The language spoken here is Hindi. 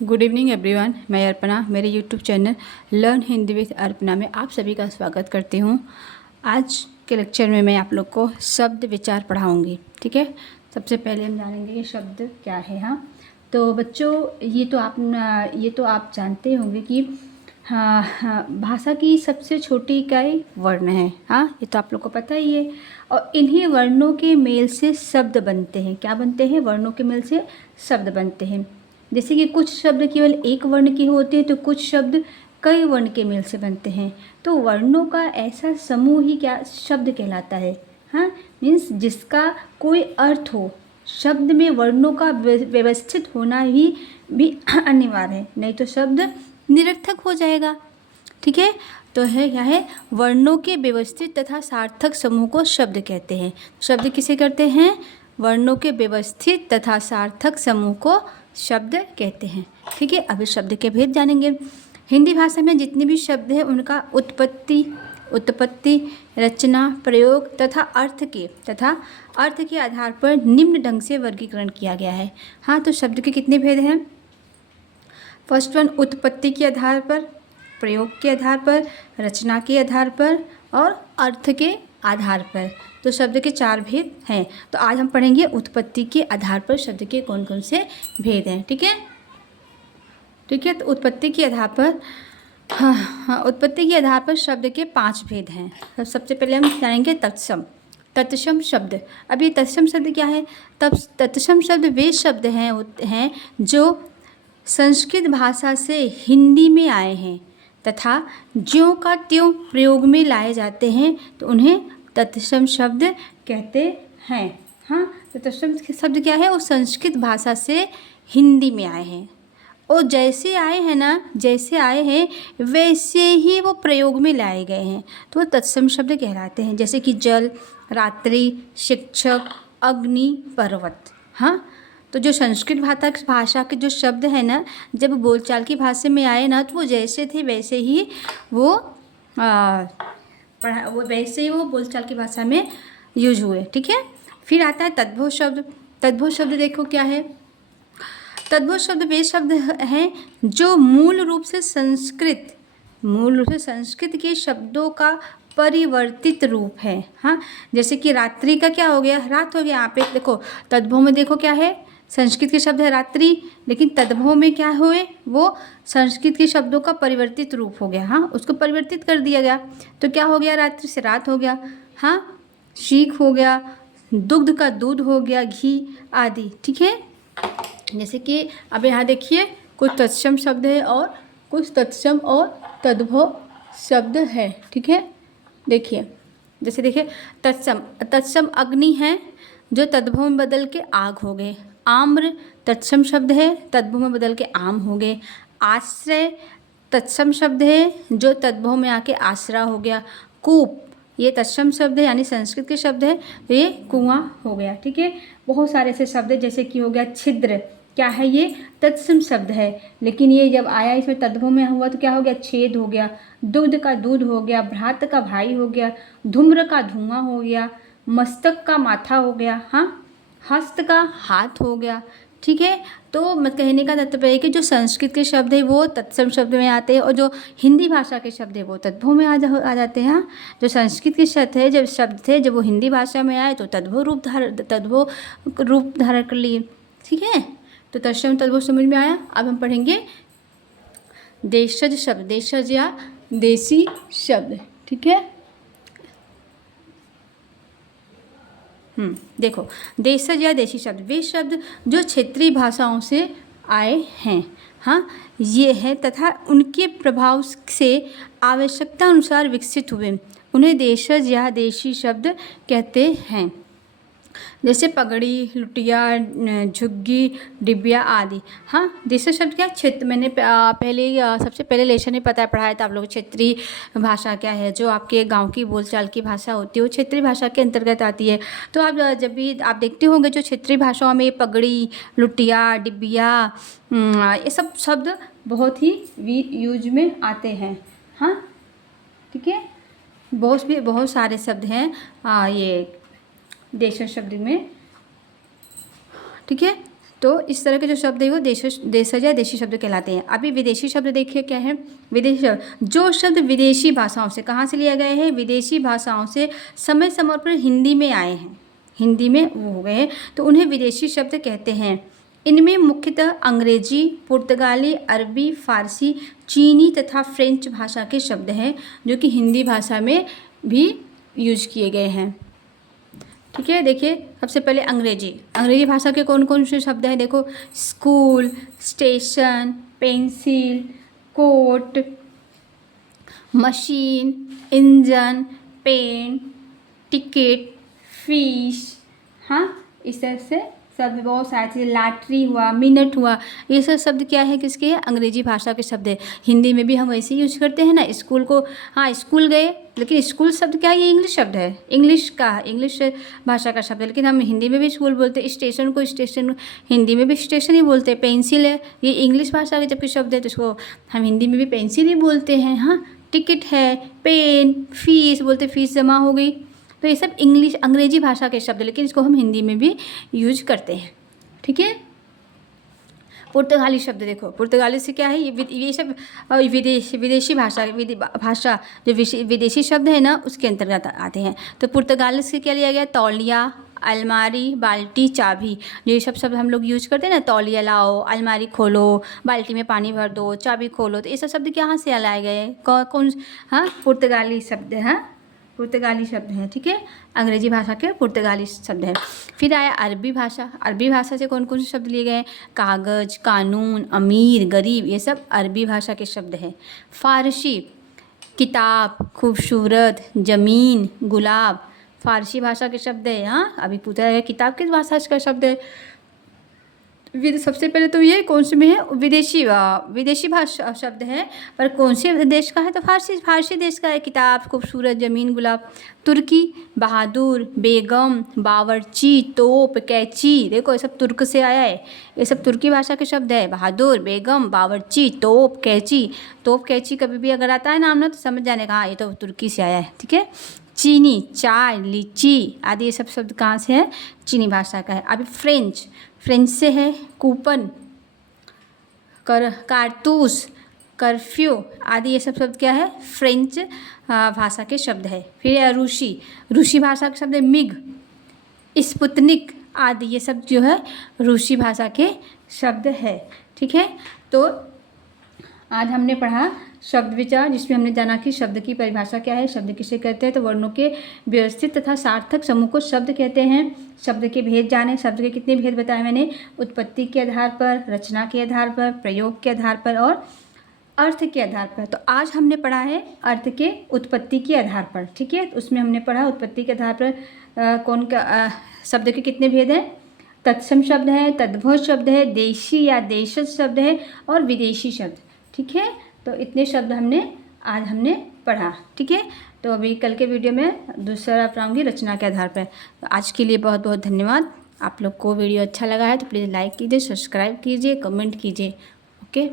Good evening everyone. मैं अर्पणा मेरे YouTube channel learn Hindi with Arpana में आप सभी का स्वागत करती हूँ। आज के लेक्चर में मैं आप लोग को शब्द विचार पढ़ाऊँगी। ठीक है, सबसे पहले हम जानेंगे कि शब्द क्या है। हाँ, तो बच्चों ये तो आप जानते होंगे कि हाँ, भाषा की सबसे छोटी इकाई वर्ण है। हाँ, ये तो आप लोग को पता ही है। और इन्हीं वर्णों के मेल से शब्द बनते हैं। क्या बनते हैं? वर्णों के मेल से शब्द बनते हैं। जैसे कि कुछ शब्द केवल एक वर्ण के होते हैं तो कुछ शब्द कई वर्ण के मेल से बनते हैं। तो वर्णों का ऐसा समूह ही क्या शब्द कहलाता है। हाँ, मीन्स जिसका कोई अर्थ हो। शब्द में वर्णों का व्यवस्थित होना भी अनिवार्य है, नहीं तो शब्द निरर्थक हो जाएगा। ठीक है, तो है क्या है? वर्णों के व्यवस्थित तथा सार्थक समूह को शब्द कहते हैं। शब्द किसे करते हैं? वर्णों के व्यवस्थित तथा सार्थक समूह को शब्द कहते हैं। ठीक है, अभी शब्द के भेद जानेंगे। हिंदी भाषा में जितने भी शब्द हैं उनका उत्पत्ति, रचना, प्रयोग तथा अर्थ के आधार पर निम्न ढंग से वर्गीकरण किया गया है। हाँ, तो शब्द के कितने भेद हैं? फर्स्ट वन, उत्पत्ति के आधार पर, प्रयोग के आधार पर, रचना के आधार पर और अर्थ के आधार पर। तो शब्द के 4 भेद हैं। तो आज हम पढ़ेंगे उत्पत्ति के आधार पर शब्द के कौन कौन से भेद हैं। ठीक है, तो उत्पत्ति के आधार पर उत्पत्ति के आधार पर शब्द के 5 भेद हैं। तो सबसे पहले हम जानेंगे तत्सम शब्द। अब ये तत्सम शब्द क्या है? तत्सम शब्द वे शब्द हैं जो संस्कृत भाषा से हिंदी में आए हैं तथा ज्यों का त्यों प्रयोग में लाए जाते हैं, तो उन्हें तत्सम शब्द कहते हैं। हाँ, तो तत्सम शब्द क्या है? वो संस्कृत भाषा से हिंदी में आए हैं और जैसे आए हैं वैसे ही वो प्रयोग में लाए गए हैं, तो वो तत्सम शब्द कहलाते हैं। जैसे कि जल, रात्रि, शिक्षक, अग्नि, पर्वत। हाँ, तो जो संस्कृत भाषा के जो शब्द हैं ना, जब बोलचाल की भाषा में आए ना, तो वो जैसे थे वैसे ही वो वैसे ही वो बोलचाल की भाषा में यूज हुए। ठीक है, फिर आता है तद्भव शब्द। तद्भव शब्द देखो क्या है? तद्भव शब्द वे शब्द हैं जो मूल रूप से संस्कृत के शब्दों का परिवर्तित रूप है। हाँ, जैसे कि रात्रि का क्या हो गया? रात हो गया। यहाँ पे देखो तद्भव में देखो क्या है? संस्कृत के शब्द है रात्रि, लेकिन तद्भव में क्या हुए? वो संस्कृत के शब्दों का परिवर्तित रूप हो गया। हाँ, उसको परिवर्तित कर दिया गया, तो क्या हो गया? रात्रि से रात हो गया। हाँ, शीख हो गया, दुग्ध का दूध हो गया, घी आदि। ठीक है, जैसे कि अब यहाँ देखिए कुछ तत्सम शब्द है और कुछ तत्सम और तद्भव शब्द है। ठीक है, देखिए जैसे देखिए तत्सम अग्नि है जो तद्भव में बदल के आग हो गए। आम्र तत्सम शब्द है, तद्भव में बदल के आम हो गए। आश्रय तत्सम शब्द है जो तद्भव में आके आसरा हो गया। कूप ये तत्सम शब्द है, यानी संस्कृत के शब्द है, तो ये कुआं हो गया। ठीक है, बहुत सारे ऐसे शब्द है, जैसे कि हो गया छिद्र। क्या है? ये तत्सम शब्द है, लेकिन ये जब आया इसमें तद्भव में हुआ तो क्या हो गया? छेद हो गया। दुग्ध का दूध हो गया, भ्रात का भाई हो गया, धूम्र का धुआं हो गया, मस्तक का माथा हो गया। हाँ, हस्त का हाथ हो गया। ठीक है, तो मत कहने का तात्पर्य है कि जो संस्कृत के शब्द है वो तत्सम शब्द में आते हैं और जो हिंदी भाषा के शब्द है वो तद्भव में आ जाते हैं। हाँ, जो संस्कृत के शब्द थे जब वो हिंदी भाषा में आए तो तद्भव रूप धारण कर लिए। ठीक है, तो तत्सम तद्भव समझ में आया। अब हम पढ़ेंगे देशज शब्द। देशज या देसी शब्द। ठीक है, देखो देशज या देशी शब्द वे शब्द जो क्षेत्रीय भाषाओं से आए हैं। हाँ, ये है तथा उनके प्रभाव से आवश्यकता अनुसार विकसित हुए, उन्हें देशज या देशी शब्द कहते हैं। जैसे पगड़ी, लुटिया, झुग्गी, डिबिया आदि। हाँ, देशज शब्द क्या? क्षेत्र। मैंने सबसे पहले लेसन में पढ़ाया था आप लोग क्षेत्रीय भाषा क्या है। जो आपके गांव की बोलचाल की भाषा होती है वो क्षेत्रीय भाषा के अंतर्गत आती है। तो आप जब भी आप देखते होंगे जो क्षेत्रीय भाषाओं में पगड़ी, लुटिया, डिबिया, ये सब शब्द बहुत ही यूज में आते हैं। हाँ, ठीक है, बहुत सारे शब्द हैं ये देशज शब्द में। ठीक है, तो इस तरह के जो शब्द है वो देशज या देशी शब्द कहलाते हैं। अभी विदेशी शब्द देखिए क्या है। विदेशी शब्द, जो शब्द विदेशी भाषाओं से, कहाँ से लिए गए हैं, विदेशी भाषाओं से समय समय पर हिंदी में आए हैं, हिंदी में वो हो गए हैं, तो उन्हें विदेशी शब्द कहते हैं। इनमें मुख्यतः अंग्रेजी, पुर्तगाली, अरबी, फारसी, चीनी तथा फ्रेंच भाषा के शब्द हैं जो कि हिंदी भाषा में भी यूज किए गए हैं। ठीक है, देखिए सबसे पहले अंग्रेजी भाषा के कौन कौन से शब्द हैं, देखो school, station, pencil, coat, machine, engine, pen, ticket, fish, हाँ इस तरह से शब्द बहुत सारे चीज़ें, लॉटरी हुआ, मिनट हुआ, ये सब शब्द क्या है, किसके है, अंग्रेजी भाषा के शब्द है। हिंदी में भी हम वैसे ही यूज करते हैं ना, स्कूल को, हाँ स्कूल गए, लेकिन स्कूल शब्द क्या है, ये इंग्लिश शब्द है, इंग्लिश भाषा का शब्द है, लेकिन हम हिंदी में भी स्कूल बोलते हैं। स्टेशन को स्टेशन, हिंदी में भी स्टेशन ही बोलते हैं। पेंसिल है, ये इंग्लिश भाषा के जबकि शब्द है, तो इसको हम हिंदी में भी पेंसिल ही बोलते हैं। हाँ, टिकट है, पेन, फीस बोलते, फीस जमा हो गई, तो ये सब अंग्रेजी भाषा के शब्द, लेकिन इसको हम हिंदी में भी यूज करते हैं। ठीक है, पुर्तगाली शब्द देखो, पुर्तगाली से क्या है, ये सब विदेशी भाषा जो विदेशी शब्द है ना उसके अंतर्गत आते हैं। तो पुर्तगाली से क्या लिया गया, तौलिया, अलमारी, बाल्टी, चाबी, जो ये सब शब्द हम लोग यूज करते हैं ना, तौलिया लाओ, अलमारी खोलो, बाल्टी में पानी भर दो, चाबी खोलो, तो ये सब शब्द कहाँ से लाए गए, कौन, हाँ पुर्तगाली शब्द है, हाँ पुर्तगाली शब्द हैं। ठीक है, अंग्रेजी भाषा के पुर्तगाली शब्द है। फिर आया अरबी भाषा। अरबी भाषा से कौन कौन से शब्द लिए गए, कागज़, कानून, अमीर, गरीब, ये सब अरबी भाषा के शब्द हैं। फारसी, किताब, खूबसूरत, ज़मीन, गुलाब, फारसी भाषा के शब्द है। हाँ, अभी पूछा है किताब किस भाषा का शब्द है, सबसे पहले तो ये कौन से में है, विदेशी भाषा शब्द है, पर कौन से देश का है, तो फारसी देश का है। किताब, खूबसूरत, ज़मीन, गुलाब। तुर्की, बहादुर, बेगम, बावर्ची, तोप, कैची, देखो ये सब तुर्क से आया है, ये सब तुर्की भाषा के शब्द है। बहादुर, बेगम, बावर्ची, तोप, कैची। तोप, कैची कभी भी अगर आता है नाम ना तो समझ जाने का, हाँ ये तो तुर्की से आया है। ठीक है, चीनी, चाय, लीची आदि ये सब शब्द कहाँ से है, चीनी भाषा का है। अभी फ्रेंच से है कूपन, कारतूस, कर्फ्यू आदि ये सब शब्द क्या है, फ्रेंच भाषा के शब्द है। फिर रूसी भाषा के शब्द है मिग, स्पुतनिक आदि, ये सब जो है रूसी भाषा के शब्द है। ठीक है, तो आज हमने पढ़ा शब्द विचार, जिसमें हमने जाना कि शब्द की परिभाषा क्या है, शब्द किसे कहते हैं, तो वर्णों के व्यवस्थित तथा सार्थक समूह को शब्द कहते हैं। शब्द के भेद जाने, शब्द के कितने भेद बताए मैंने, उत्पत्ति के आधार पर, रचना के आधार पर, प्रयोग के आधार पर और अर्थ के आधार पर। तो आज हमने पढ़ा है अर्थ के उत्पत्ति के आधार पर। ठीक है, तो उसमें हमने पढ़ा उत्पत्ति के आधार पर शब्द के कितने भेद हैं, तत्सम शब्द है, तद्भव शब्द है, देशी या देशज शब्द है और विदेशी शब्द। ठीक है, तो इतने शब्द आज हमने पढ़ा। ठीक है, तो अभी कल के वीडियो में दूसरा पढ़ाऊँगी रचना के आधार पर। तो आज के लिए बहुत बहुत धन्यवाद। आप लोग को वीडियो अच्छा लगा है तो प्लीज़ लाइक कीजिए, सब्सक्राइब कीजिए, कमेंट कीजिए। ओके।